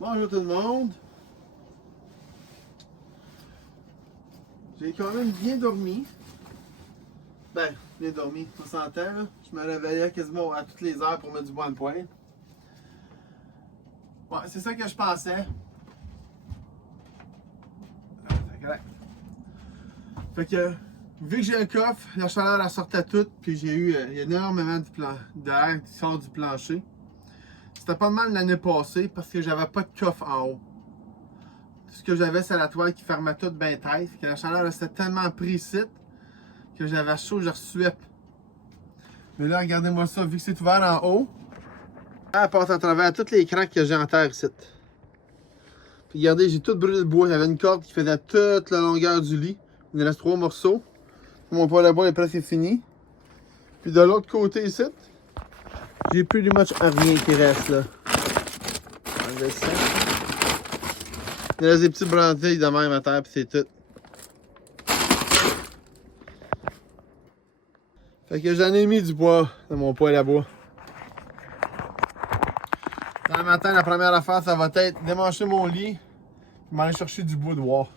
Bonjour tout le monde. J'ai quand même bien dormi. Ben, bien dormi, on s'entend là. Je me réveillais quasiment à toutes les heures pour mettre du bois de poêle. Ouais, c'est ça que je pensais. C'est correct. Fait que, vu que j'ai un coffre, la chaleur elle sortait toute, puis j'ai eu énormément d'air qui sort du plancher. C'était pas mal l'année passée parce que j'avais pas de coffre en haut. Tout ce que j'avais, c'est la toile qui fermait toute bien tête. Que la chaleur elle s'était tellement pris ici que j'avais chaud, je resuais. Mais là, regardez-moi ça, vu que c'est ouvert en haut, elle passe à travers toutes les craques que j'ai en terre ici. Puis regardez, j'ai tout brûlé de bois. Il y avait une corde qui faisait toute la longueur du lit. Il me reste 3 morceaux. Mon poêle à bois est presque fini. Puis de l'autre côté ici, j'ai plus du much rien qui reste là. Enlevez ça. Il reste des petites brantilles de même à terre, puis c'est tout. Fait que j'en ai mis du bois dans mon poêle à bois. Demain matin, la première affaire, ça va être démancher mon lit, m'aller chercher du bois dehors.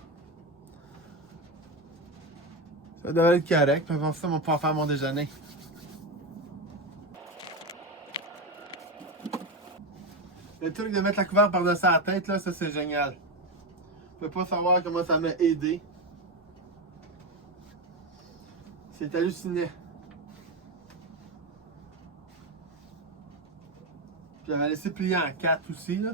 Ça devrait être correct, puis avant ça, on va pouvoir faire mon déjeuner. Le truc de mettre la couverte par-dessus la tête, là, ça c'est génial. Je peux pas savoir comment ça m'a aidé. C'est hallucinant. Puis j'avais laissé plier en 4 aussi, là.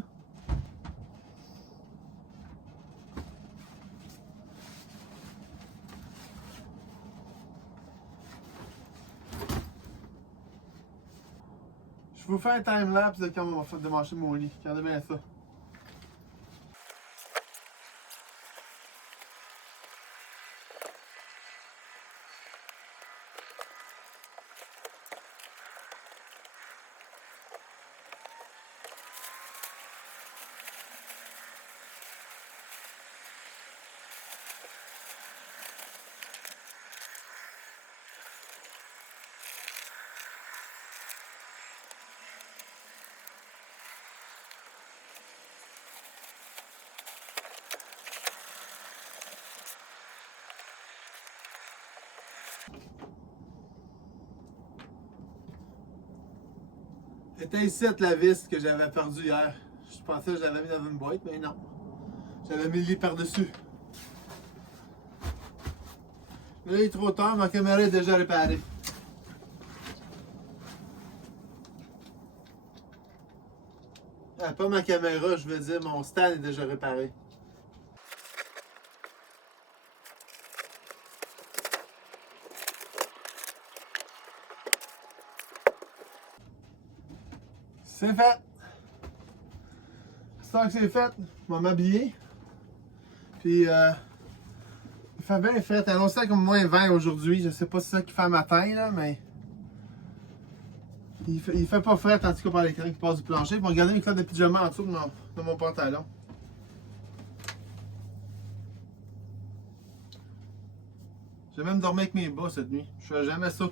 Je vous fais un time-lapse de quand on va démancher mon lit. Regardez bien ça. C'était ici la vis que j'avais perdue hier. Je pensais que je l'avais mis dans une boîte, mais non. J'avais mis le lit par-dessus. Là, il est trop tard, ma caméra est déjà réparée. Ah, pas ma caméra, je veux dire, mon stand est déjà réparé. C'est fait! C'est que c'est fait, je vais m'habiller. Puis, il fait bien fait. Annoncé comme moins 20 aujourd'hui. Je sais pas si c'est ça qu'il fait matin, là, mais. Il fait pas frais, en tout cas par l'écran qui passe du plancher. Puis regardez mes clottes de pyjama en dessous de mon pantalon. J'ai même dormi avec mes bas cette nuit. Je fais jamais ça.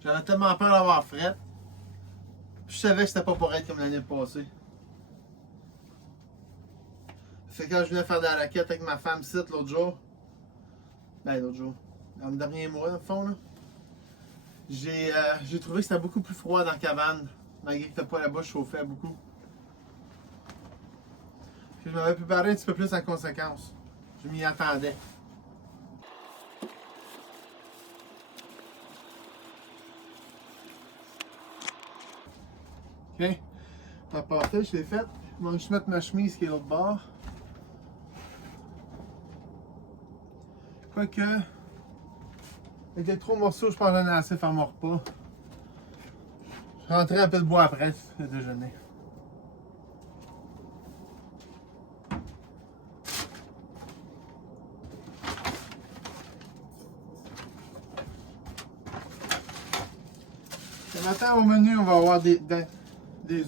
J'avais tellement peur d'avoir fret. Je savais que c'était pas pour être comme l'année passée. C'est quand je venais faire de la raquette avec ma femme site l'autre jour. Ben l'autre jour. Dans le dernier mois, dans le fond, là. J'ai trouvé que c'était beaucoup plus froid dans la cabane. Malgré que le poêle à bois chauffait beaucoup. Puis je m'avais préparé un petit peu plus en conséquence. Je m'y attendais. Ok. La pâté, je l'ai faite. Je vais juste mettre ma chemise qui est l'autre bord. Quoique, avec les 3 morceaux, je pense que j'en ai assez pour faire mon repas. Je rentrais un peu de bois après le déjeuner. Ce matin, au menu, on va avoir des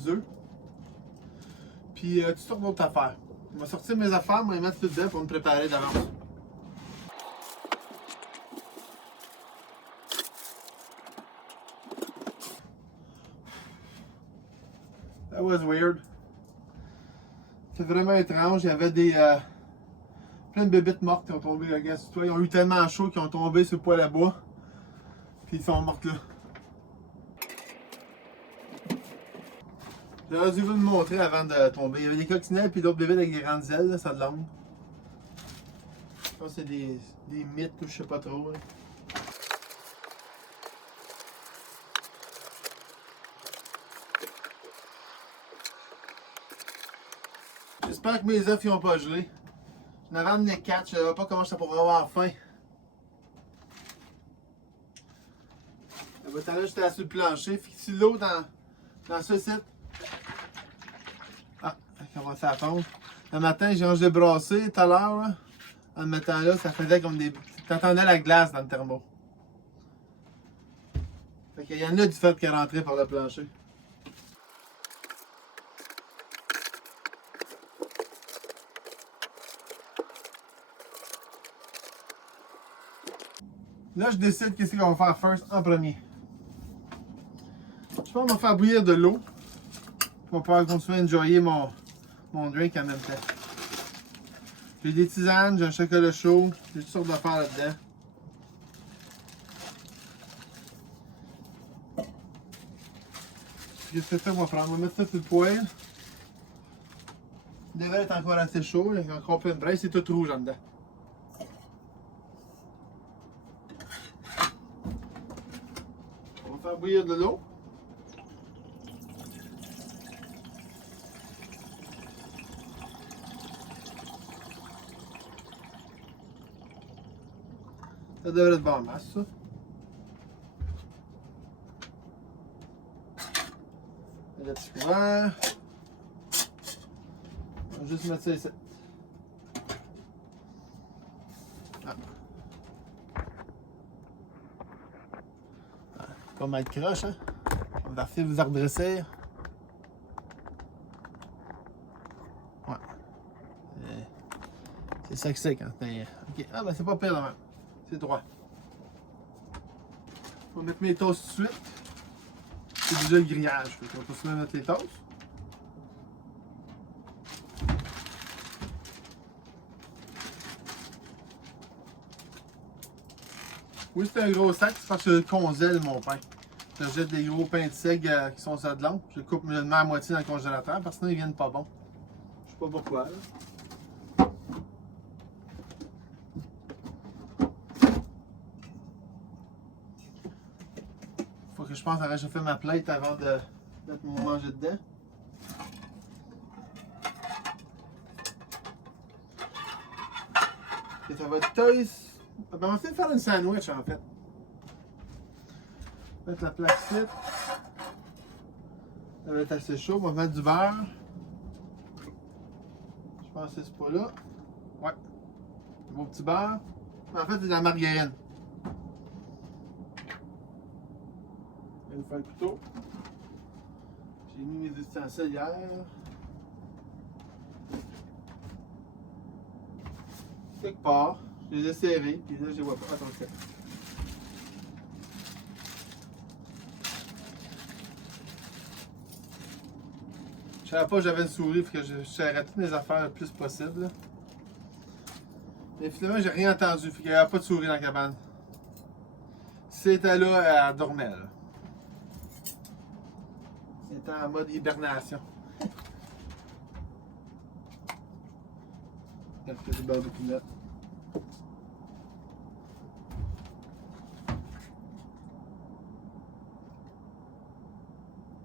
œufs. Puis toutes sortes d'autres affaires. On va sortir mes affaires, on va les mettre tout dedans pour me préparer d'avance. That was weird. C'est vraiment étrange. Il y avait des plein de bébites mortes qui ont tombé, regarde sur toi. Ils ont eu tellement chaud qu'ils ont tombé sur le poêle à bois. Puis ils sont mortes là. J'aurais dû vous le montrer avant de tomber. Il y avait des coccinelles puis d'autres bébites avec des grandes ailes, là, ça de l'angle. Je pense que c'est des mythes ou je sais pas trop. Là. J'espère que mes œufs n'ont pas gelé. Je n'avais amené 4, je ne savais pas comment ça pourrait avoir faim. Le bâton-là, j'étais sur le plancher. Fixe l'eau dans ce site. Ah, elle commençait à fondre. Le matin, j'ai rangé brasser tout à l'heure. En le mettant là, ça faisait comme des. T'entendais la glace dans le thermo. Fait qu'il y en a du fait qui est rentré par le plancher. Là, je décide qu'est-ce qu'on va faire first en premier. Je pense qu'on va faire bouillir de l'eau. On va pouvoir continuer à enjoyer mon drink en même temps. J'ai des tisanes, j'ai un chocolat chaud, j'ai toutes sortes d'affaires là-dedans. Qu'est-ce que ça, on va prendre? On va mettre ça sur le poêle. Il devrait être encore assez chaud, il y a encore plein de braise, c'est tout rouge en dedans. On va faire bouillir de l'eau. Ça devrait être bon en masse, ça. Le petit couvert. On va juste mettre ça ici. Ah. Pas mal croche, hein? On va faire vous redresser. Ouais. C'est ça que c'est quand t'es. Ok. Ah, ben c'est pas pire, là, c'est droit. Je vais mettre mes toasts tout de suite. C'est déjà le grillage. On va continuer à mettre les toasts. Oui, c'est un gros sac, c'est parce que je congèle mon pain. Je jette des gros pains de seigle qui sont sur de l'eau. Je coupe, je le mets à moitié dans le congélateur parce que sinon ils viennent pas bons. Je sais pas pourquoi. Là. Faut que je pense à réchauffer ma plate avant de mettre mon manger dedans. Et ça va être toast. On va essayer de faire une sandwich en fait. Mettre la plaque ici. Ça va être assez chaud. On va mettre du beurre. Je pense que c'est ce pot-là. Ouais. Mon petit beurre. En fait, c'est de la margarine. Je vais me faire le couteau. J'ai mis mes ustensiles hier. Quelque part. Je les ai serrés, puis là, je les vois pas. Attends, c'est. Je savais pas que j'avais une souris, parce que je serrais toutes mes affaires le plus possible. Là. Mais finalement, j'ai rien entendu, fait qu'il n'y avait pas de souris dans la cabane. Si c'était là, elle dormait. Là. C'était en mode hibernation. Quelques beurre de pinot.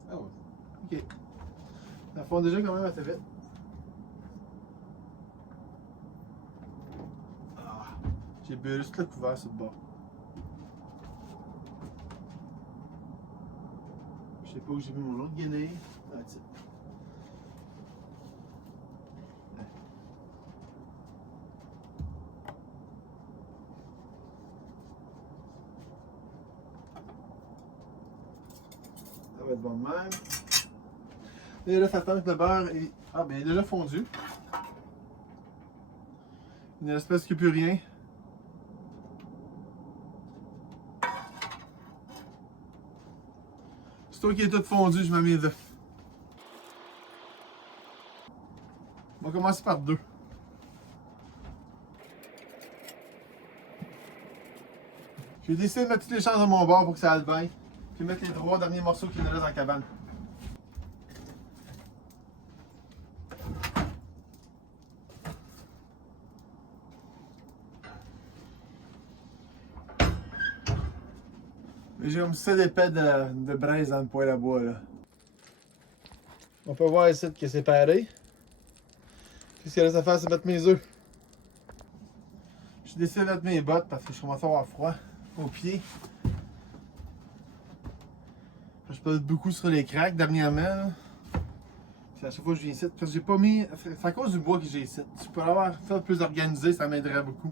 Ah ouais. Ok. Ça fond déjà quand même assez vite. Ah, j'ai bu juste le couvert sur le bord. Je sais pas où j'ai mis mon autre guinée. Ah, tiens. Ça va être bon de même. Et là, ça attend que le beurre est. Ah, ben, il est déjà fondu. Il ne reste presque plus rien. C'est toi qui est tout fondu, je mets mes œufs. On va commencer par 2. J'ai décidé de mettre toutes les chances de mon bord pour que ça aille bien. Puis mettre les 3 derniers morceaux qui me restent dans la cabane. J'ai comme ça d'épais de braise dans le poêle à bois là. On peut voir ici que c'est pareil. Puis ce qu'il reste à faire, c'est mettre mes œufs. J'ai décidé de mettre mes bottes parce que je commence à avoir froid aux pieds. Je pèse beaucoup sur les craques dernièrement. Là. Puis à chaque fois que je viens ici, parce que j'ai pas mis. C'est à cause du bois que j'ai ici. Si je peux l'avoir fait plus organisé, ça m'aiderait beaucoup.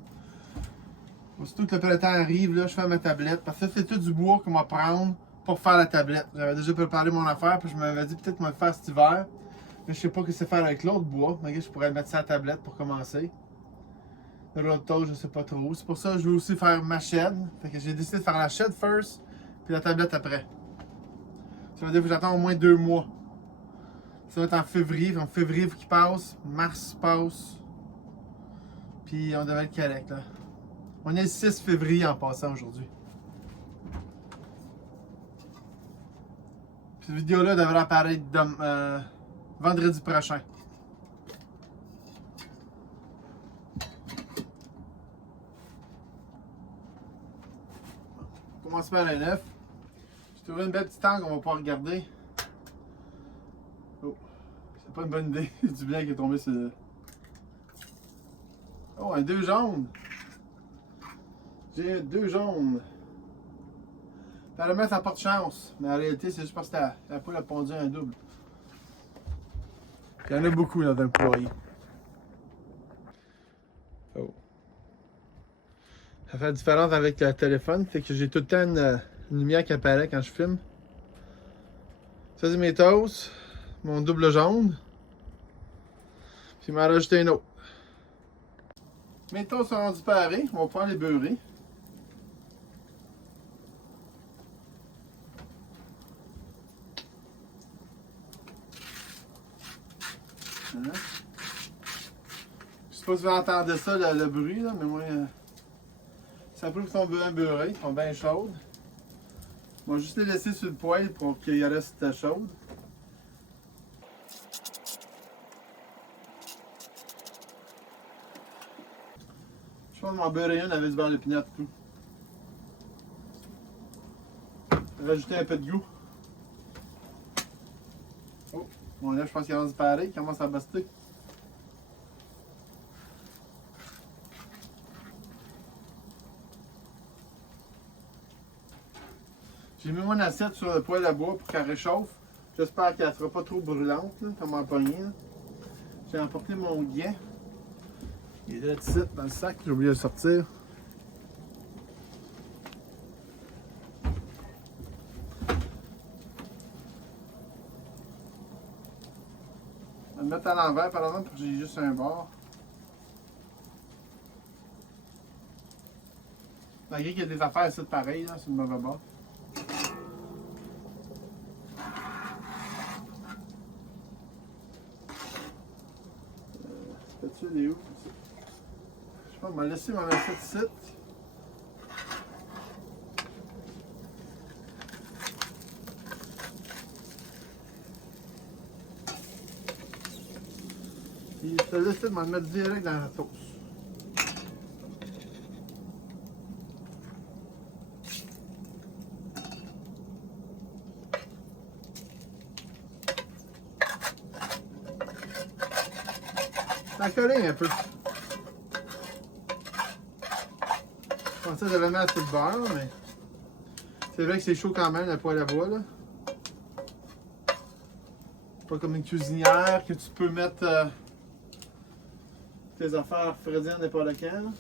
Aussitôt que le printemps arrive, là, je fais ma tablette. Parce que c'est tout du bois qu'on va prendre pour faire la tablette. J'avais déjà préparé mon affaire, puis je m'avais dit peut-être qu'on va le faire cet hiver. Mais je sais pas ce que c'est faire avec l'autre bois. Mais je pourrais mettre ça à la tablette pour commencer. L'autre tôle, je sais pas trop. C'est pour ça que je veux aussi faire ma shed. Fait que j'ai décidé de faire la shed first, puis la tablette après. Ça veut dire que j'attends au moins 2 mois. Ça va être en février. En février, il faut qu'il passe. Mars passe. Puis on devrait être correct là. On est le 6 février en passant aujourd'hui. Cette vidéo-là devrait apparaître vendredi prochain. On commence par les 9. J'ai trouvé une belle petite angle qu'on va pouvoir regarder. Oh, c'est pas une bonne idée. Il y a du blanc qui est tombé sur le... Oh, un 2 jaunes. J'ai 2 jaunes. Apparemment, ça porte chance. Mais en réalité, c'est juste parce que la poule a pondu un double. Il y en a beaucoup dans un poirier. Oh. Ça fait la différence avec le téléphone, c'est que j'ai tout le temps une lumière qui apparaît quand je filme. Ça, c'est mes toasts, mon double jaune. Puis il m'en a rajouté un autre. Mes toasts sont rendus parés, on va pouvoir les beurrer. Voilà. Je sais pas si vous entendez ça, le bruit, là, mais moi, ça prouve qu'ils sont bien beurrés, ils sont bien chaudes. On va juste les laisser sur le poêle pour qu'ils restent chaudes. Je pense que m'en beurrer une avec du beurre de pinot et tout. Rajouter un peu de goût. Oh, bon là je pense qu'il est rendu pareil, il commence à buster. J'ai mis mon assiette sur le poêle à bois pour qu'elle réchauffe. J'espère qu'elle ne sera pas trop brûlante, là, comme en poignée. J'ai emporté mon gant. Il est là ici, dans le sac, j'ai oublié de le sortir. Je vais le mettre à l'envers par exemple pour que j'ai juste un bord. Malgré qu'il y a des affaires ici pareilles, c'est le mauvais bord. C'est-tu, elle est où? Je sais pas, on m'a laissé mon assiette ici. Puis je te laisse de m'en mettre direct dans la toast. Ça a collé un peu. Je pensais que j'avais mis assez de beurre, mais c'est vrai que c'est chaud quand même, le poêle à bois là. Pas comme une cuisinière que tu peux mettre tes affaires refroidir n'importe quand.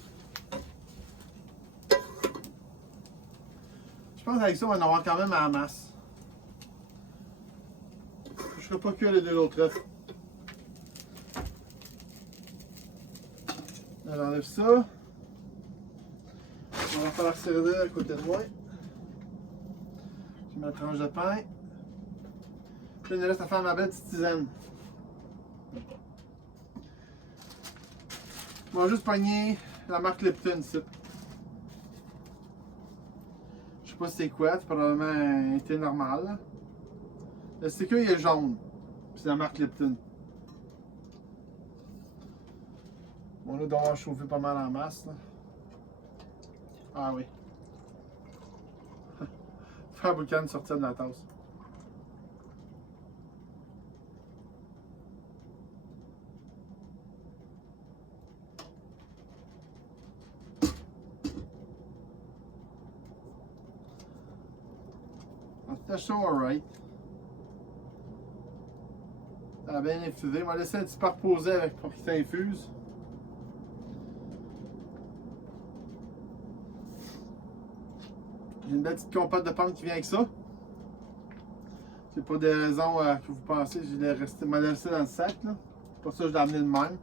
Je pense qu'avec ça, on va en avoir quand même à la masse. Je ne serai pas cuire les 2 autres œufs. J'enlève ça. On va faire servir à côté de moi. Je mets ma tranche de pain. Puis il me reste à faire ma belle petite tisane. On va juste pogner la marque Lipton ici. Je sais pas si c'est quoi, c'est probablement un thé normal. Le sticker il est jaune. C'est la marque Lipton. Bon là, doit chauffer pas mal en masse. Là. Ah oui. Faire boucan sortir de la tasse. C'était chaud, alright. Ça a bien infusé. On va laisser un petit peu reposer avec, pour qu'il s'infuse. J'ai une belle petite compote de pommes qui vient avec ça. C'est pas des raisons que vous pensez. Je l'ai laissé dans le sac. Là. Pour ça, je l'ai amené de même.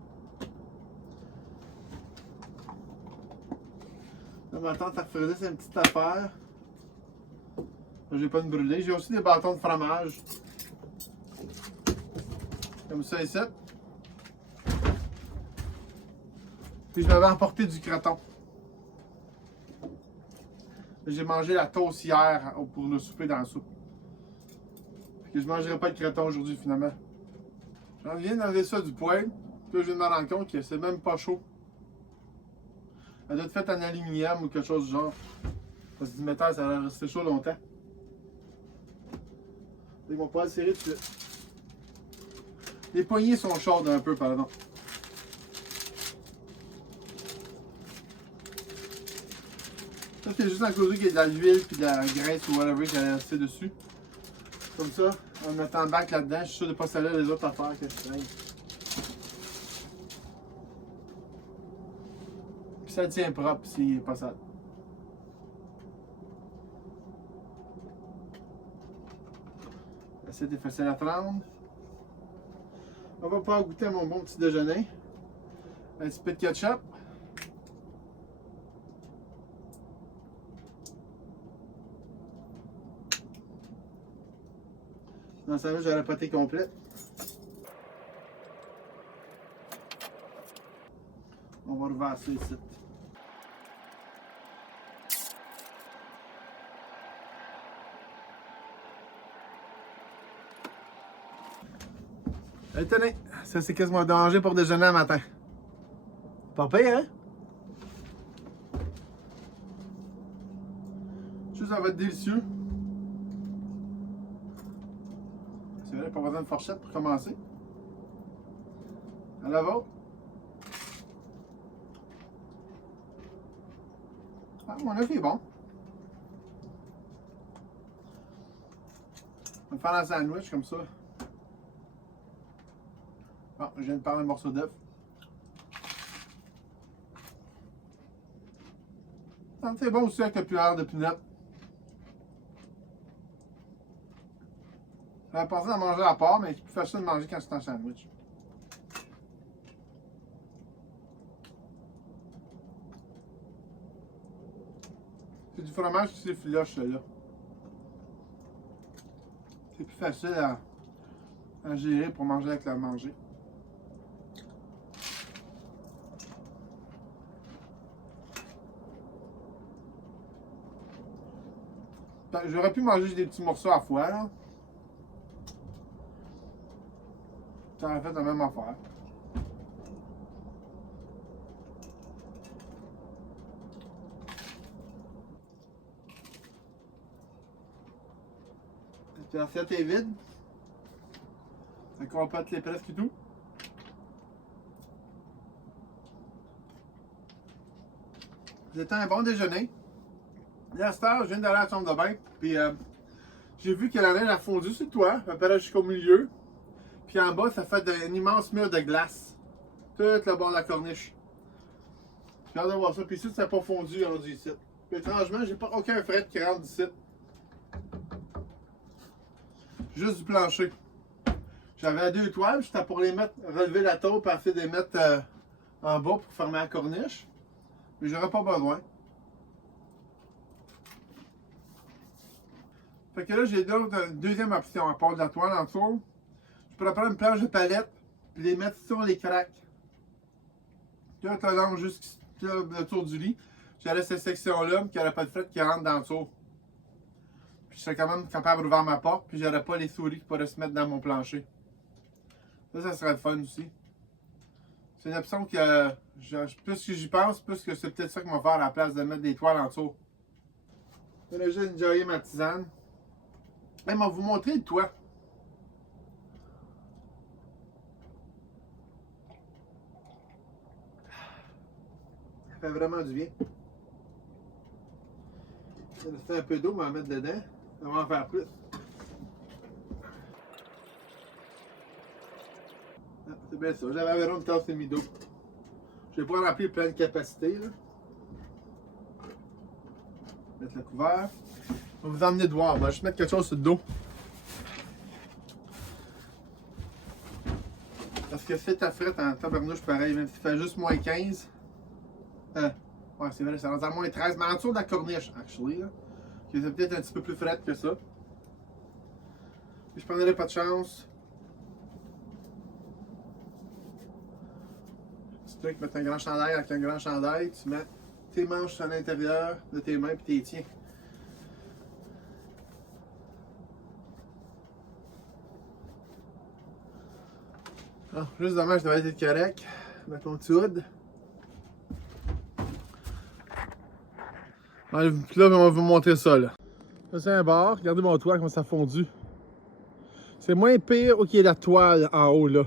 Là, ma tante a refait c'est une petite affaire. J'ai pas de brûlé. J'ai aussi des bâtons de fromage. Comme ça ici. Puis je m'avais emporté du croton. J'ai mangé la toast hier pour le souper dans la soupe. Puis que je ne mangerai pas de croton aujourd'hui finalement. J'en viens d'enlever ça du poêle. Puis là, je viens de me rendre compte que c'est même pas chaud. Elle doit être faite en aluminium ou quelque chose du genre. Parce que du métal, ça va rester chaud longtemps. Ils vont pas le serrer tout de suite. Les poignées sont chaudes un peu, pardon. Ça, c'est juste en cause qu'il y a de la l'huile puis de la graisse ou whatever que j'allais rester dessus. Comme ça, en mettant le bac là-dedans, je suis sûr de ne pas salir les autres affaires que je traîne. Puis ça tient propre s'il n'est pas sale. L'assiette est facile à prendre. On va pouvoir goûter à mon bon petit déjeuner. Un petit peu de ketchup. Dans le sandwich, j'ai la pâté complète. On va reverser ici. Allez, tenez, ça c'est quasiment danger pour déjeuner le matin. Pas pire, hein? Juste, ça va être délicieux. C'est vrai, pas besoin de fourchette pour commencer. À la vôtre. Ah, mon œuf est bon. On va faire un sandwich comme ça. Bon, je viens de prendre un morceau d'œuf. C'est bon aussi avec le pueur de pinot. J'avais pensé à manger à part, mais c'est plus facile de manger quand c'est un sandwich. C'est du fromage qui s'effiloche, là. C'est plus facile à gérer pour manger avec la manger. J'aurais pu manger des petits morceaux à la fois, là. Ça aurait fait la même affaire. L'assiette est vide. Ça complète les presque tout. C'était un bon déjeuner. Là, à cette heure, je viens d'aller à la chambre de bain. Puis j'ai vu que la neige a fondu sur le toit, à peu près jusqu'au milieu. Puis en bas, ça fait un immense mur de glace. Tout le bord de la corniche. J'ai hâte de voir ça. Puis ici, ça n'a pas fondu rendu ici. Puis étrangement, j'ai pas aucun fret qui rentre d'ici. Juste du plancher. J'avais 2 toiles, j'étais pour les mettre, relever la taupe et essayer de les mettre en bas pour fermer la corniche. Mais j'aurais pas besoin. Fait que là, j'ai une deuxième option à part de la toile en dessous. Je pourrais prendre une planche de palette et les mettre sur les craques. tout le long jusqu'à le tour du lit. J'allais cette section-là, qu'il n'y aurait pas de fret qui rentre dans le tour. Puis je serais quand même capable d'ouvrir ma porte, puis j'aurais pas les souris qui pourraient se mettre dans mon plancher. Ça serait le fun aussi. C'est une option que, plus que j'y pense, plus que c'est peut-être ça qu'on va faire à la place de mettre des toiles en dessous. Là, j'ai enjoyé ma tisane. Hey, on va vous montrer le toit. Ça fait vraiment du bien. Ça fait un peu d'eau, on va en mettre dedans. On va en faire plus. Ah, c'est bien ça. J'avais vraiment une tasse et demie d'eau. Je vais pas remplir plein de capacité. Là. Mettre le couvert. On va vous emmener de voir. On va juste mettre quelque chose sur le dos. Parce que c'est ta frette en tabarnouche pareil, même s'il fait juste moins 15. Ouais, c'est vrai, ça rentre à moins 13. Mais en dessous de la corniche, actually. Là. C'est peut-être un petit peu plus frette que ça. Puis je prendrais pas de chance. Tu peux mettre un grand chandail avec un grand chandail, tu mets tes manches à l'intérieur de tes mains et t'es tiens. Ah, juste dommage, je devais être correct. Mets ton petit hood. Là, on va vous montrer ça. Là, c'est un bar. Regardez mon toit, comment ça a fondu. C'est moins pire qu'il y ait la toile en haut, là.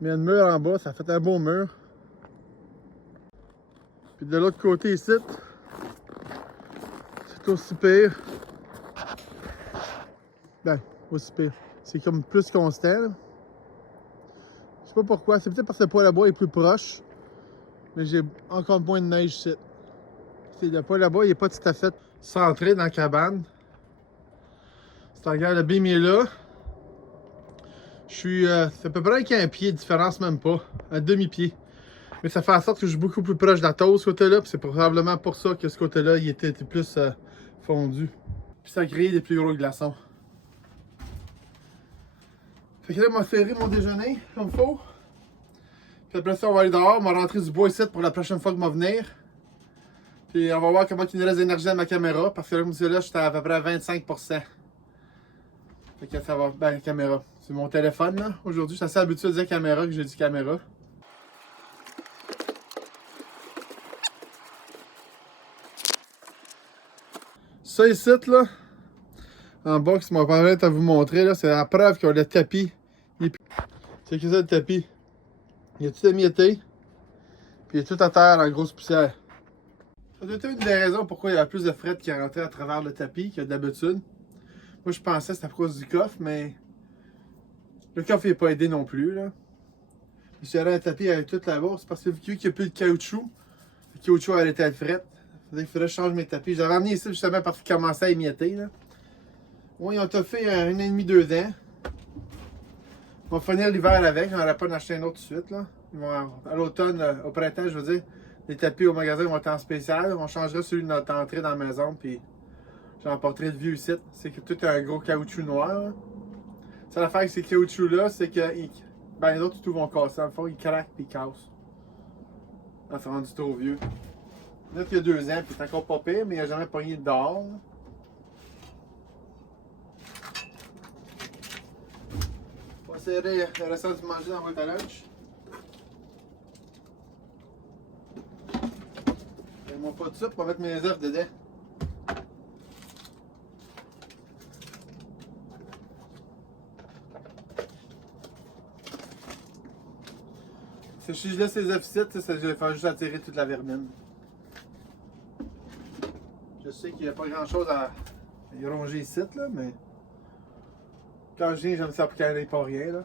Mais il y a une mur en bas, ça fait un beau mur. Puis de l'autre côté ici, c'est aussi pire. Ben, aussi pire. C'est comme plus constant, là. Je sais pas pourquoi. C'est peut-être parce que le poêle à bois est plus proche. Mais j'ai encore moins de neige ici. Le poêle à bois, il n'est pas tout à fait centré dans la cabane. Si tu regardes, le beam est là. Je suis. C'est à peu près qu'un pied de différence, même pas. Un demi-pied. Mais ça fait en sorte que je suis beaucoup plus proche de la tôle, ce côté-là. C'est probablement pour ça que ce côté-là, il était plus fondu. Puis ça crée des plus gros glaçons. Fait que là, on m'a serré mon déjeuner, comme il faut. Puis après ça, on va aller dehors. On va rentrer du bois ici pour la prochaine fois que je vais venir. Puis on va voir comment il nous reste d'énergie à ma caméra. Parce que là, comme je là, j'étais à peu près à 25%. Fait que ça va. Ben, caméra. C'est mon téléphone, là. Aujourd'hui, je suis assez habitué à dire caméra que j'ai dit caméra. Ça ici, là, en bas, qui m'a permis de vous montrer, là, c'est la preuve que le tapis. C'est que ça, le tapis. Il est tout émietté. Puis il est tout à terre en grosse poussière. Ça doit être une des raisons pourquoi il y a plus de fret qui est rentré à travers le tapis que d'habitude. Moi, je pensais que c'était à cause du coffre, mais le coffre n'est pas aidé non plus. Là. Si j'avais un tapis avec toute la bourse, c'est parce que vu qu'il n'y a plus de caoutchouc, le caoutchouc arrêtait de fret. Il faudrait que je change mes tapis. J'avais amené ici justement parce qu'il commençait à émietter. Là. Oui, ils ont fait 1 an et demi, 2 ans. On va finir l'hiver avec, j'en aurais pas d'acheter un autre tout de suite. Là. Ils vont, à l'automne, au printemps, je veux dire, les tapis au magasin vont être en spécial. On changera celui de notre entrée dans la maison, puis j'en porterai de vieux ici. C'est que tout est un gros caoutchouc noir. Là. Ça l'affaire avec ces caoutchoucs-là, c'est que ben, les autres tout vont casser. Dans le fond, ils craquent puis ils cassent. Là, c'est rendu trop vieux. Là, il y a 2 ans, puis c'est encore pas pire, mais il n'a jamais pogné dehors. Là. On va serrer le restant du manger dans la boîte à lunch. J'ai mon pot de soupe, on va mettre mes œufs dedans. Si je laisse les œufs ici, ça va faire juste attirer toute la vermine. Je sais qu'il n'y a pas grand chose à ronger ici, là, mais quand je viens, j'aime ça pour qu'il n'y ait pas rien. Là.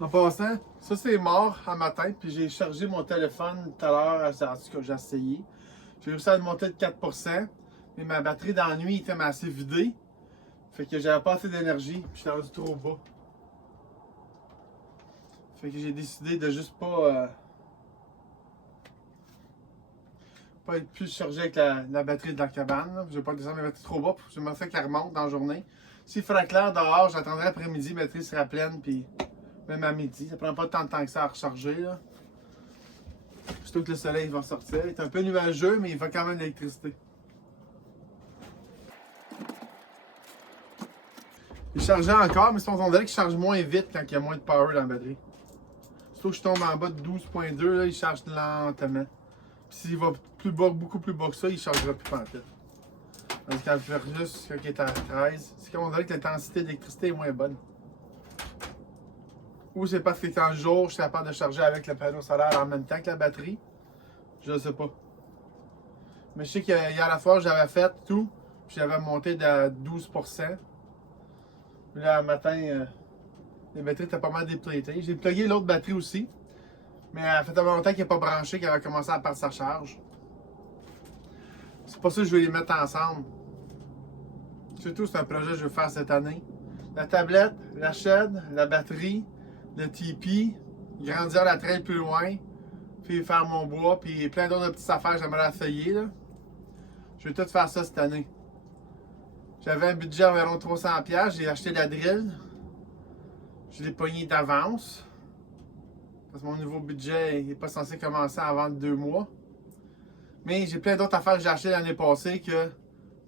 En passant, ça c'est mort à matin, puis j'ai chargé mon téléphone tout à l'heure, en tout cas j'ai essayé. J'ai réussi à le monter de 4%, mais ma batterie dans la nuit était assez vidée. Fait que j'avais pas assez d'énergie, puis j'étais rendu trop bas. Fait que j'ai décidé de juste pas... Pas être plus chargé avec la batterie de la cabane. Je vais pas descendre la batterie trop bas. J'aimerais ça qu'elle remonte dans la journée. S'il ferait clair dehors, j'attendrai après-midi, la batterie sera pleine, puis même à midi. Ça prend pas tant de temps que ça à recharger. Là. Surtout que le soleil va sortir. Il est un peu nuageux, mais il va quand même de l'électricité. Il chargeait encore, mais on dirait qu'il charge moins vite quand il y a moins de power dans la batterie. Surtout que je tombe en bas de 12.2, il charge lentement. Puis s'il va plus bas, beaucoup plus bas que ça, il ne chargera plus en tête. Donc quand il fait juste quand il est à 13, c'est comme on dirait que l'intensité d'électricité est moins bonne. Ou c'est parce que quand le jour, je suis capable de charger avec le panneau solaire en même temps que la batterie. Je ne sais pas. Mais je sais qu'hier la fois, j'avais fait tout. Puis j'avais monté de 12%. Puis là, le matin, les batteries étaient pas mal déplétées. J'ai plugué l'autre batterie aussi. Mais elle fait tellement longtemps qu'elle n'est pas branchée qu'elle a commencé à perdre sa charge. C'est pas ça que je vais les mettre ensemble. Surtout, c'est un projet que je veux faire cette année. La tablette, la shed, la batterie, le tipi, grandir la trail plus loin, puis faire mon bois, puis plein d'autres petites affaires que j'aimerais essayer. Là. Je vais tout faire ça cette année. J'avais un budget environ 300$, j'ai acheté la drill. Je l'ai pogné d'avance. Parce que mon nouveau budget n'est pas censé commencer avant 2 mois. Mais j'ai plein d'autres affaires que j'ai achetées l'année passée que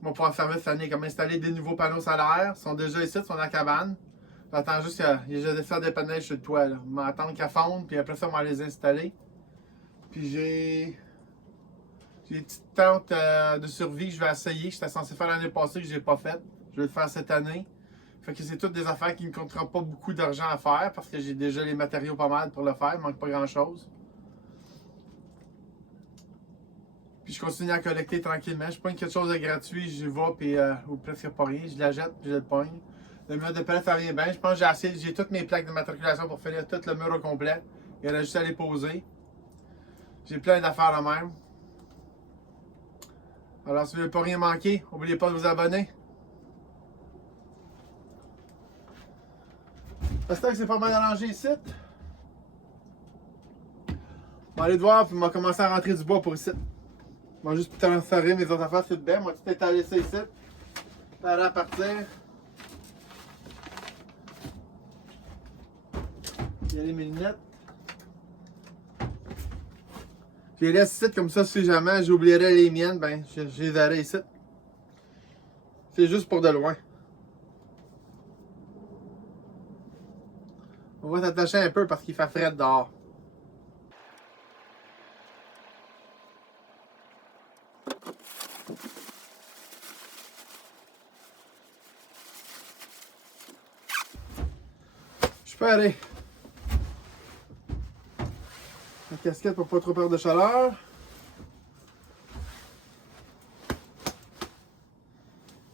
vont pouvoir servir cette année, comme installer des nouveaux panneaux solaires. Ils sont déjà ici, ils sont dans la cabane. J'attends juste qu'il y ait faire des panneaux sur le toit. Je vais attendre qu'elles fondent, puis après ça, on va les installer. Puis j'ai des petites tentes de survie que je vais essayer. J'étais censé faire l'année passée que je n'ai pas fait. Je vais le faire cette année. Fait que c'est toutes des affaires qui ne me coûteront pas beaucoup d'argent à faire parce que j'ai déjà les matériaux pas mal pour le faire. Il ne manque pas grand chose. Puis je continue à collecter tranquillement. Je pogne quelque chose de gratuit, j'y vais, puis ou presque pas rien. Je la jette, puis je le pogne. Le mur de palette, ça vient bien. Je pense que j'ai toutes mes plaques de matriculation pour finir tout le mur au complet. Il y en a juste à les poser. J'ai plein d'affaires là même. Alors, si vous ne voulez pas rien manquer, n'oubliez pas de vous abonner. J'espère que c'est pas mal arrangé ici. On va aller voir, puis on va commencer à rentrer du bois pour ici. On va juste transférer mes autres affaires sur le bain. On va tout étaler ça ici. Aller à partir. Il y a mes lunettes. Je les laisse ici comme ça si jamais j'oublierais les miennes, ben je les verrai ici. C'est juste pour de loin. On va s'attacher un peu parce qu'il fait frais dehors. Je peux aller. La casquette pour pas trop perdre de chaleur.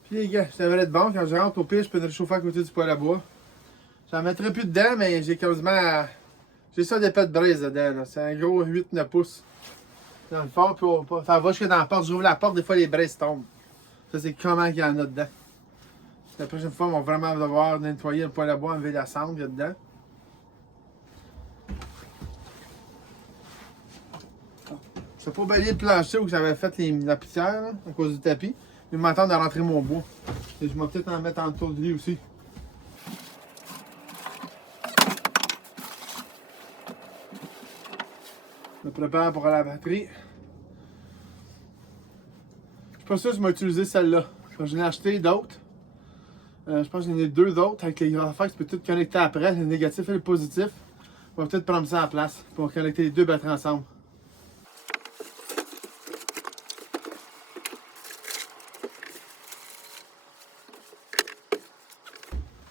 Puis les gars, ça va être bon. Quand je rentre au pire, je peux le réchauffer à côté du poêle à bois. J'en mettrai plus dedans, mais j'ai quasiment. J'ai ça des pets de brise dedans. C'est un gros 8-9 pouces. Dans le fond, puis ça va jusque dans la porte. J'ouvre la porte, des fois les braises tombent. Ça, c'est comment qu'il y en a dedans. La prochaine fois, on va vraiment devoir nettoyer le poêle à bois, enlever la cendre qu'il y a dedans. Je ne vais pas balayer le plancher où j'avais fait la poussière là, à cause du tapis. Je vais m'attendre à rentrer mon bois. Et je vais peut-être en mettre en tour de lit aussi. Je me prépare pour la batterie. Je suis pas sûr que je vais utiliser celle-là. J'en ai acheté d'autres. Je pense que j'en ai 2 autres avec les affaires que tu peux tout connecter après, le négatif et le positif. On va peut-être prendre ça à la place pour connecter les 2 batteries ensemble.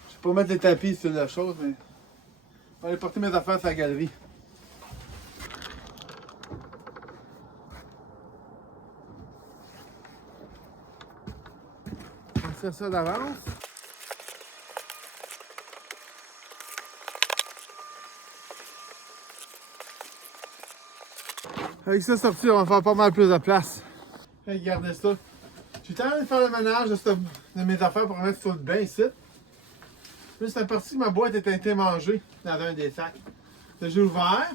Je vais pas mettre les tapis sur la chose, mais je vais aller porter mes affaires sur la galerie. On va faire ça d'avance. Avec ça sorti, on va faire pas mal plus de place. Regardez ça. J'ai tenté de faire le ménage de mes affaires pour mettre sur le bain ici. Puis c'est parti que ma boîte était mangée dans un des sacs. J'ai ouvert.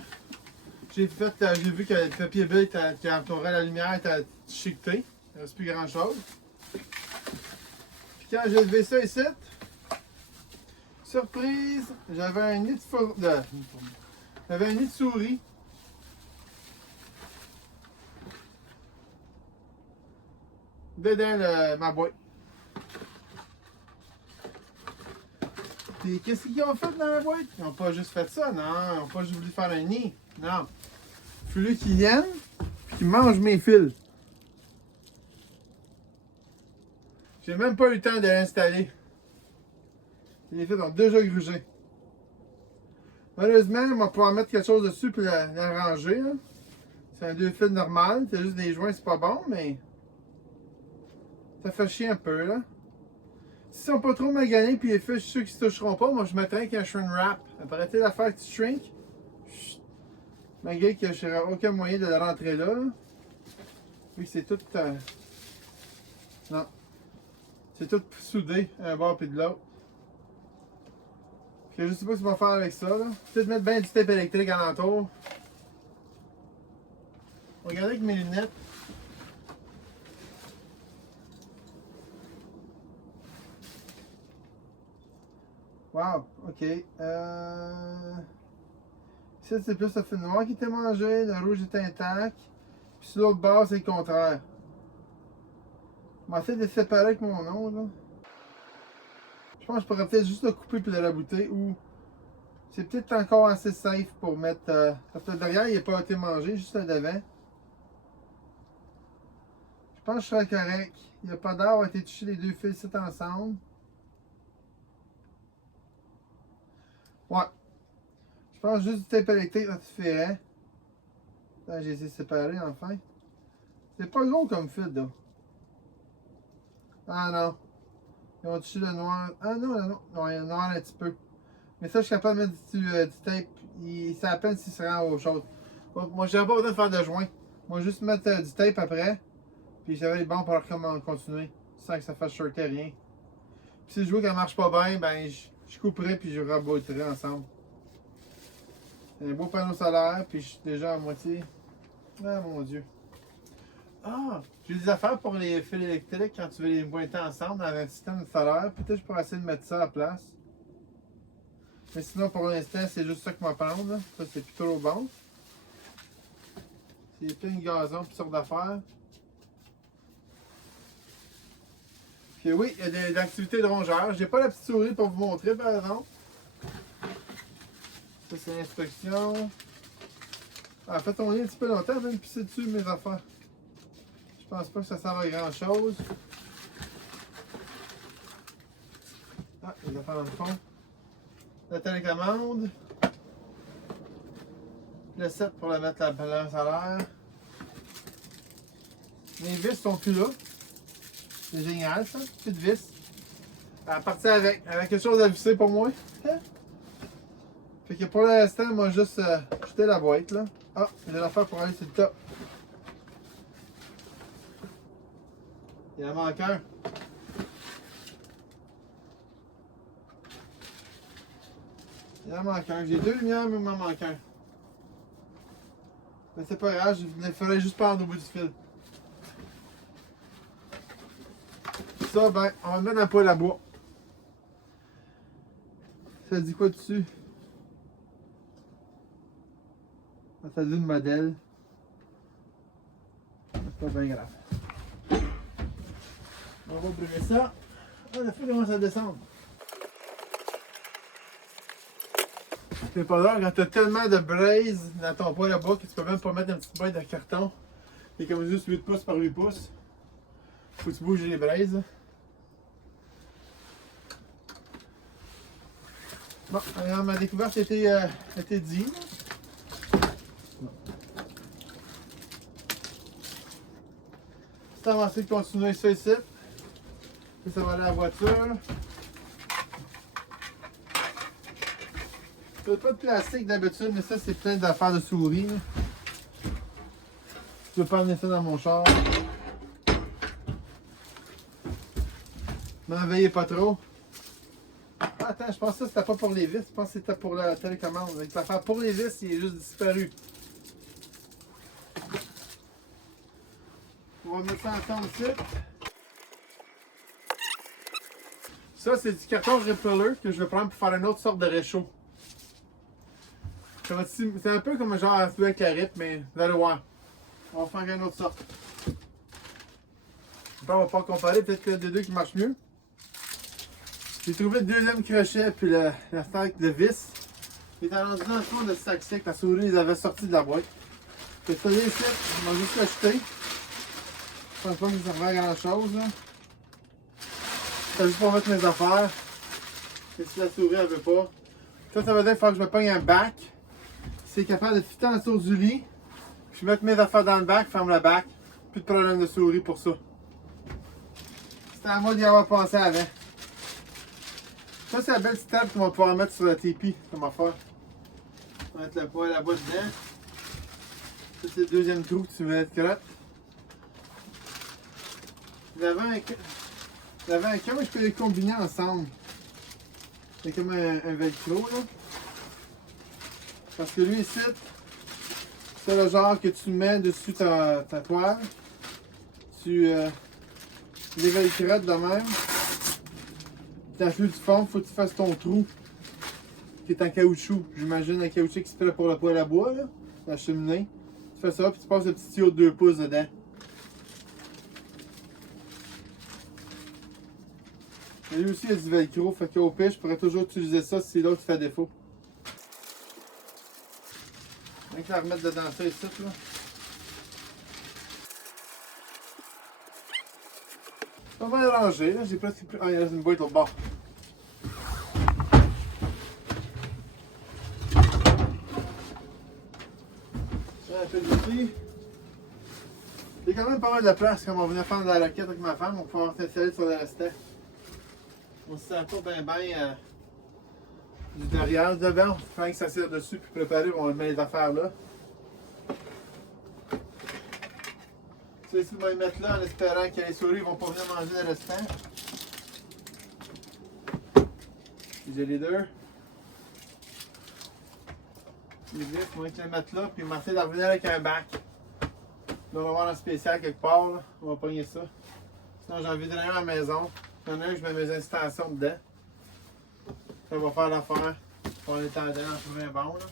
J'ai vu que le papier bulle qui entourait la lumière était chiqueté. Il ne reste plus grand chose. Puis quand j'ai levé ça ici, surprise, j'avais un nid j'avais un nid de souris. Dedans ma boîte. Puis qu'est-ce qu'ils ont fait dans la boîte? Ils n'ont pas juste fait ça, non. Ils n'ont pas juste voulu faire un nid. Non. Il fallu qu'ils viennent et qu'ils mangent mes fils. J'ai même pas eu le temps de l'installer. Les fils ont déjà grugé. Malheureusement, on va pouvoir mettre quelque chose dessus pour la ranger. C'est un 2 fils normal. C'est juste des joints, c'est pas bon, mais ça fait chier un peu là. Si ils sont pas trop maganés puis les fils, je suis sûr qu'ils se toucheront pas, moi je mettrais avec un shrink wrap. Après la faire que tu shrink, malgré que je n'aurai aucun moyen de le rentrer là. Vu que c'est tout. Non. C'est tout soudé, un bord puis de l'autre. Je sais pas ce qu'ils vont faire avec ça. Peut-être mettre bien du tape électrique alentour. Regardez avec mes lunettes. Wow, ok. Ici, c'est plus le fil noir qui était mangé, le rouge était intact. Puis sur l'autre bord, c'est le contraire. Je vais essayer de les séparer avec mon ongle. Je pense que je pourrais peut-être juste le couper puis le rabouter. Ou c'est peut-être encore assez safe pour mettre. Parce que le derrière, il n'a pas été mangé, juste le devant. Je pense que je serais correct. Il n'y a pas d'air à été touché les deux fils ici ensemble. Ouais. Je pense juste du tape électrique, ça suffirait. Là, j'ai essayé de séparer enfin. C'est pas gros comme fil, là. Ah non. Ils ont touché le noir. Ah non, non, non, il y a le noir un petit peu. Mais ça, je suis capable de mettre du tape. C'est à peine s'il se rend aux choses. Moi, j'aurais pas besoin de faire de joint. Moi, juste mettre du tape après. Puis j'avais les bons pour continuer. Sans que ça fasse shorter rien. Puis si je vois qu'elle marche pas bien, ben je couperai puis je raboterai ensemble. Un beau panneau solaire, puis je suis déjà à moitié. Ah mon dieu. Ah! J'ai des affaires pour les fils électriques quand tu veux les pointer ensemble dans un système solaire. Peut-être que je pourrais essayer de mettre ça à place. Mais sinon, pour l'instant, c'est juste ça qui m'append. Ça, c'est plus trop bon. C'est plein de gazon, toutes sortes d'affaires. Puis oui, il y a des activités de rongeurs. J'ai pas la petite souris pour vous montrer, par exemple. Ça, c'est l'instruction. En fait, on est un petit peu longtemps, même pisser dessus mes affaires. Je pense pas que ça sert à grand chose. Ah, les affaires dans le fond. La télécommande. Le set pour la mettre la balance à l'air. Les vis sont plus là. C'est génial ça. Plus de vis. À partir avec quelque chose à visser pour moi. Fait que pour l'instant, moi juste jeter la boîte là. Ah, j'ai l'affaire pour aller sur le top. Il en manque un. Il en manque un. J'ai deux lumières, mais il m'en manque un. Mais c'est pas grave, il fallait juste prendre au bout du fil. Ça, ben, on va le mettre dans le poêle à bois. Ça dit quoi dessus? Ça dit le modèle. C'est pas bien grave. On va brûler ça. Oh, le feu commence à descendre. C'est pas grave quand t'as tellement de braise dans ton poêle à bois que tu peux même pas mettre une petite boîte de carton. C'est comme juste 8 pouces par 8 pouces. Faut que tu bouges les braises. Bon, alors ma découverte était dit. C'est avancé de continuer ça ici. Et ça va aller à la voiture. C'est pas de plastique d'habitude, mais ça c'est plein d'affaires de souris. Je peux pas emmener ça dans mon char. M'en veillez pas trop. Ah, attends, je pense que ça c'était pas pour les vis, je pense que c'était pour la télécommande. Avec l'affaire pour les vis, il est juste disparu. On va mettre ça ensemble ici. Ça, c'est du carton Repeller que je vais prendre pour faire une autre sorte de réchaud. C'est un peu comme un genre à feu avec la rip, mais vous allez voir. On va faire une autre sorte. Après, on va pas comparer, peut-être qu'il y a des deux qui marchent mieux. J'ai trouvé le deuxième crochet puis la stack de vis. Il était rendu dans le fond de ce sac-ci que la souris les avait sortis de la boîte. Fait que ça y est ici, on va juste l'acheter. Je pense pas que ça servait à grand chose là. C'est juste pour mettre mes affaires. Et si la souris elle veut pas. Ça veut dire qu'il faut que je me pogne un bac. C'est capable de fitter en dessous du lit. Puis je mets mes affaires dans le bac, ferme le bac. Plus de problème de souris pour ça. C'était à moi d'y avoir pensé avant. Ça, c'est la belle petite table qu'on va pouvoir mettre sur le tipi, comme affaire. On va mettre le poêle là-bas dedans. Ça, c'est le deuxième trou que tu veux mettre crotte. L'avant et comment je peux les combiner ensemble? C'est comme un velcro, là. Parce que lui, ici, c'est le genre que tu mets dessus ta toile. Tu les velcrottes de même. T'enfles du fond, faut que tu fasses ton trou qui est en caoutchouc. J'imagine un caoutchouc qui se fait pour le poêle à bois, là, la cheminée. Tu fais ça, puis tu passes le petit tuyau de 2 pouces dedans. Et lui aussi, il y a du velcro, fait qu'au pire, je pourrais toujours utiliser ça si l'autre fait défaut. Rien que la remettre dedans ça ici, là. Pas mal rangé, là, j'ai presque plus. Ah, il reste une boîte au bord. Un peu d'ici. Il y a quand même pas mal de place quand on venait faire de la raquette avec ma femme, on peut pouvoir s'installer sur le restant. On se sert pas bien du derrière, devant, il faut que ça s'assire dessus puis préparer, on met les affaires là. Ça ici, on va les mettre là en espérant que les souris vont pas venir manger le restant. J'ai les deux. Les vis, on va les mettre là, puis on va essayer de revenir avec un bac. Là, on va avoir un spécial quelque part, là. On va pogner ça. Sinon, j'ai envie de rien à la maison. Il y en a un, je mets mes installations dedans. Ça va faire l'affaire. On est en dedans, on trouve un bon, là.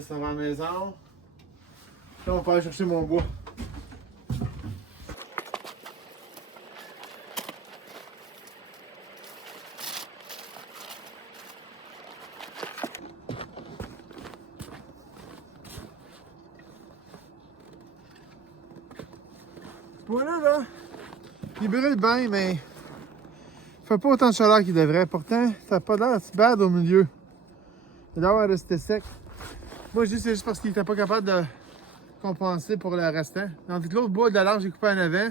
Ça va à la maison. Là, on va aller chercher mon bois. Ce bois-là, là, il brûle bien, mais il fait pas autant de chaleur qu'il devrait. Pourtant, ça n'a pas l'air si bad au milieu. Il doit avoir resté sec. Moi, je dis c'est juste parce qu'il était pas capable de compenser pour le restant. Tandis que l'autre bois de la large, j'ai coupé en avant,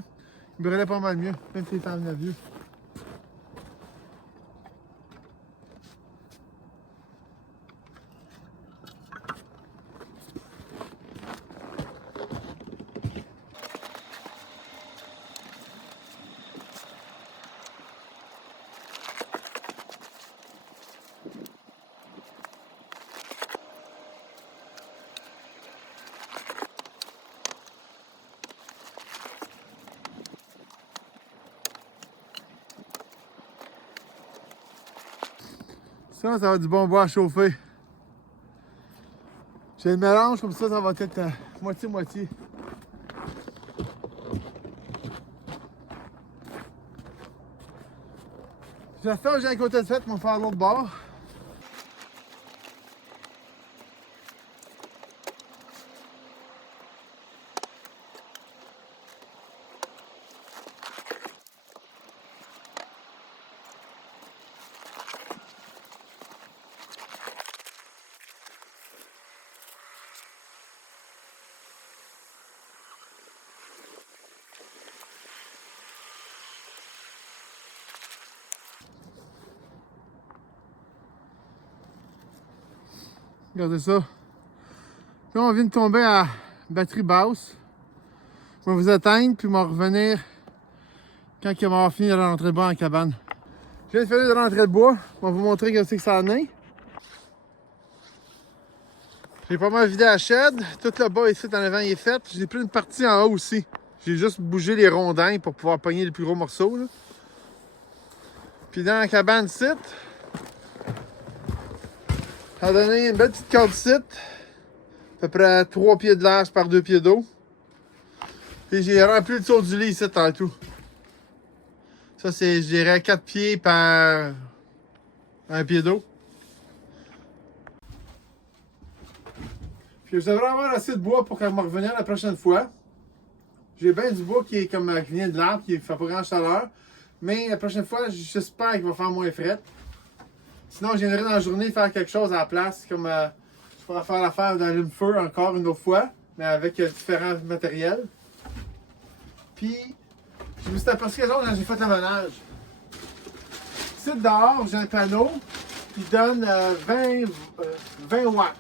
il brûlait pas mal mieux, même s'il était en vieux. Ça va être du bon bois à chauffer. J'ai le mélange comme ça va être moitié-moitié. J'espère que j'ai un côté de fait, on va faire l'autre bord. Regardez ça. Là, on vient de tomber à batterie basse. Je vais vous éteindre, puis je vais revenir quand il va avoir fini de rentrer le bois en cabane. Je viens de finir de rentrer le bois. On va vous montrer ce que ça en est. J'ai pas mal vidé la shed. Tout le bas ici en avant il est fait. J'ai pris une partie en haut aussi. J'ai juste bougé les rondins pour pouvoir pogner les plus gros morceaux. Là. Puis dans la cabane site, ça a donné une belle petite corde site. À peu près 3 pieds de large par 2 pieds d'eau. Puis j'ai rempli le tour du lit ici tantôt. Ça c'est, je dirais, 4 pieds par 1 pied d'eau. Puis je devrais avoir assez de bois pour qu'elle me revenir la prochaine fois. J'ai bien du bois qui est comme qui vient de l'arbre, qui ne fait pas grand chaleur. Mais la prochaine fois, j'espère qu'il va faire moins fret. Sinon, je viendrai dans la journée faire quelque chose à la place. Comme je pourrais faire l'affaire d'allume-feu encore une autre fois, mais avec différents matériels. Puis, je me suis aperçu quelque chose quand j'ai fait le ménage. Ici dehors, j'ai un panneau qui donne 20 watts.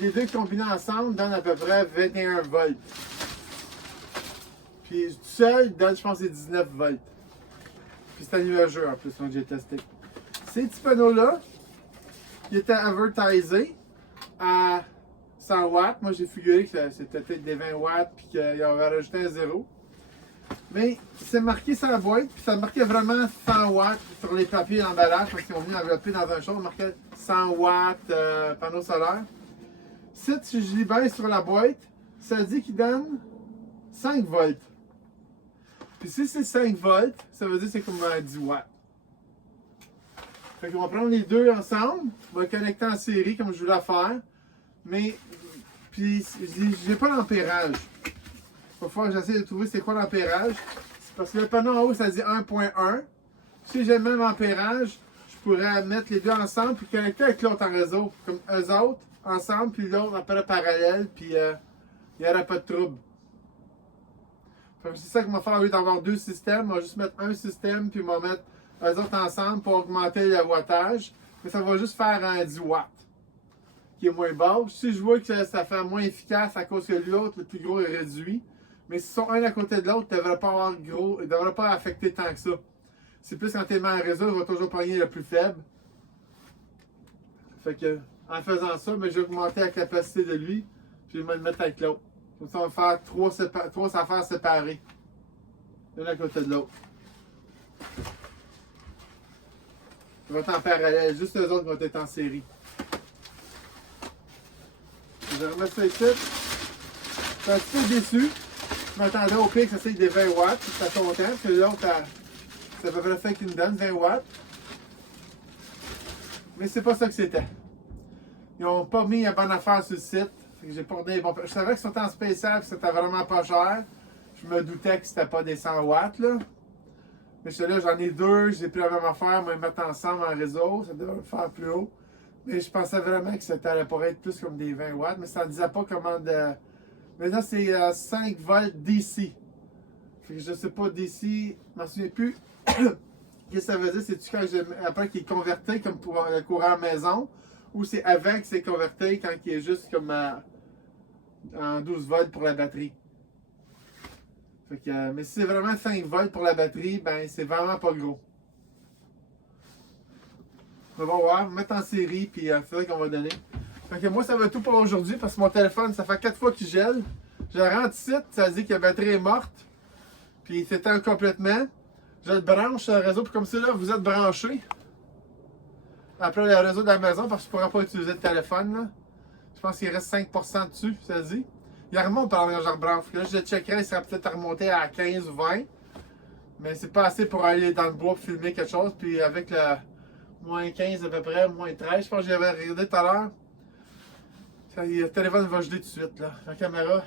Les deux combinés ensemble donnent à peu près 21 volts. Puis tout seul donne, je pense, c'est 19 volts. Puis c'est un nuageux en plus, donc j'ai testé. Ces petits panneaux-là, qui étaient advertisés à 100 watts. Moi, j'ai figuré que c'était peut-être des 20 watts, puis qu'il avait rajouté un zéro. Mais c'est marqué sur la boîte, puis ça marquait vraiment 100 watts sur les papiers d'emballage, parce qu'ils ont venu envelopper dans un chose, ça marquait 100 watts panneau solaire. Si je lis bien sur la boîte, ça dit qu'il donne 5 volts. Puis si c'est 5 volts, ça veut dire que c'est comme 10 watts. Fait qu'on va prendre les deux ensemble, on va les connecter en série comme je voulais faire. Mais, puis j'ai pas l'ampérage. Il va falloir que j'essaie de trouver c'est quoi l'ampérage. C'est parce que le panneau en haut, ça dit 1.1. Si j'ai le même ampérage, je pourrais mettre les deux ensemble puis connecter avec l'autre en réseau. Comme eux autres, ensemble, puis l'autre après parallèle, puis il n'y aura pas de trouble. C'est ça qu'on va faire au lieu d'avoir deux systèmes. On va juste mettre un système, puis on va mettre eux autres ensemble pour augmenter le wattage. Mais ça va juste faire un 10 watts, qui est moins bas. Si je vois que ça fait moins efficace à cause que l'autre, le plus gros, est réduit. Mais s'ils sont un à côté de l'autre, ils ne devraient pas avoir gros, ils ne devraient pas affecter tant que ça. C'est plus quand tu es mis en réseau, il va toujours pogner le plus faible. Fait que, en faisant ça, je vais augmenter la capacité de lui, puis je vais le mettre avec l'autre. Comme ça, on va faire trois affaires séparées. L'une à côté de l'autre. Ils vont être en parallèle, juste les autres vont être en série. Je vais remettre ça ici. Je suis un petit peu déçu. Je m'attendais au pire que ça soit des 20 watts, puis ça soit content, parce que l'autre, c'est à peu près ça qui me donne, 20 watts. Mais c'est pas ça que c'était. Ils n'ont pas mis une bonne affaire sur le site. J'ai pas des bons... Je savais qu'ils sont en spécial, que c'était vraiment pas cher. Je me doutais que c'était pas des 100 watts, là. Mais là, j'en ai deux, j'ai pris la même affaire, moi, les mettre ensemble en réseau, ça devrait me faire plus haut. Mais je pensais vraiment que ça pourrait être plus comme des 20 watts, mais ça ne disait pas comment de... Maintenant, c'est 5 volts DC. Fait que je sais pas DC, je m'en souviens plus. Qu'est-ce que ça veut dire? C'est-tu quand après qu'il est converti comme pour le courant maison, ou c'est avant que c'est converti quand il est juste comme en 12 volts pour la batterie? Fait que, mais si c'est vraiment 5 volts pour la batterie, ben c'est vraiment pas gros. On va voir, mettre en série, puis c'est ça qu'on va donner. Fait que moi, ça va être tout pour aujourd'hui, parce que mon téléphone, ça fait 4 fois qu'il gèle. Je rentre ici, ça dit que la batterie est morte, puis il s'éteint complètement. Je le branche sur le réseau, puis comme ça, là, vous êtes branché. Après le réseau de la maison, parce que je ne pourrais pas utiliser le téléphone, là. Je pense qu'il reste 5% dessus, ça dit. Il remonte pendant que je rebranche. Là, je le checkerais, il serait peut-être remonté à 15 ou 20. Mais c'est pas assez pour aller dans le bois pour filmer quelque chose. Puis avec le moins 15 à peu près, moins 13, je pense que j'avais regardé tout à l'heure. Le téléphone va geler tout de suite. Là. La caméra,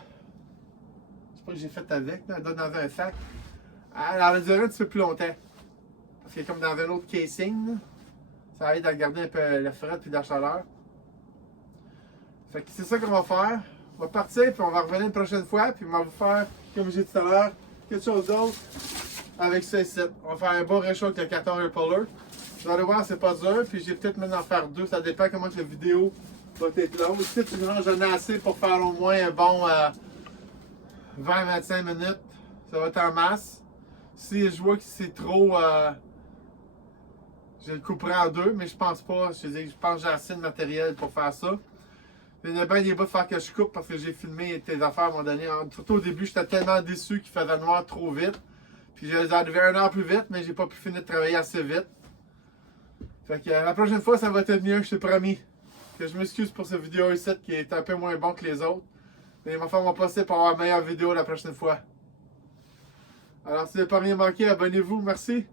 je sais pas que j'ai fait avec, là, elle donne dans un sac. Elle a duré un petit peu plus longtemps. Parce qu'elle est comme dans un autre casing. Là. Ça aide à garder un peu le fret et la chaleur. Fait que c'est ça qu'on va faire. On va partir, puis on va revenir une prochaine fois, puis on va vous faire, comme j'ai dit tout à l'heure, quelque chose d'autre avec ça ici. On va faire un bon réchaud avec le carton Repeller. Vous allez voir, c'est pas dur, puis j'ai peut-être maintenant en faire deux. Ça dépend comment la vidéo va être longue. Ici, tu me j'en ai assez pour faire au moins un bon 20-25 minutes. Ça va être en masse. Si je vois que c'est trop, je le couperai en deux, mais je pense pas. Je pense que j'ai assez de matériel pour faire ça. Il y en a bien des bouts de faire que je coupe parce que j'ai filmé tes affaires à un moment donné. Surtout au début, j'étais tellement déçu qu'il faisait noir trop vite. Puis je les arrivé 1 heure plus vite, mais j'ai pas pu finir de travailler assez vite. Fait que la prochaine fois, ça va être mieux, je t'ai promis. Que je m'excuse pour cette vidéo ici qui est un peu moins bon que les autres. Mais il va faire mon possible pour avoir une meilleure vidéo la prochaine fois. Alors, si vous n'avez pas rien manqué, abonnez-vous. Merci.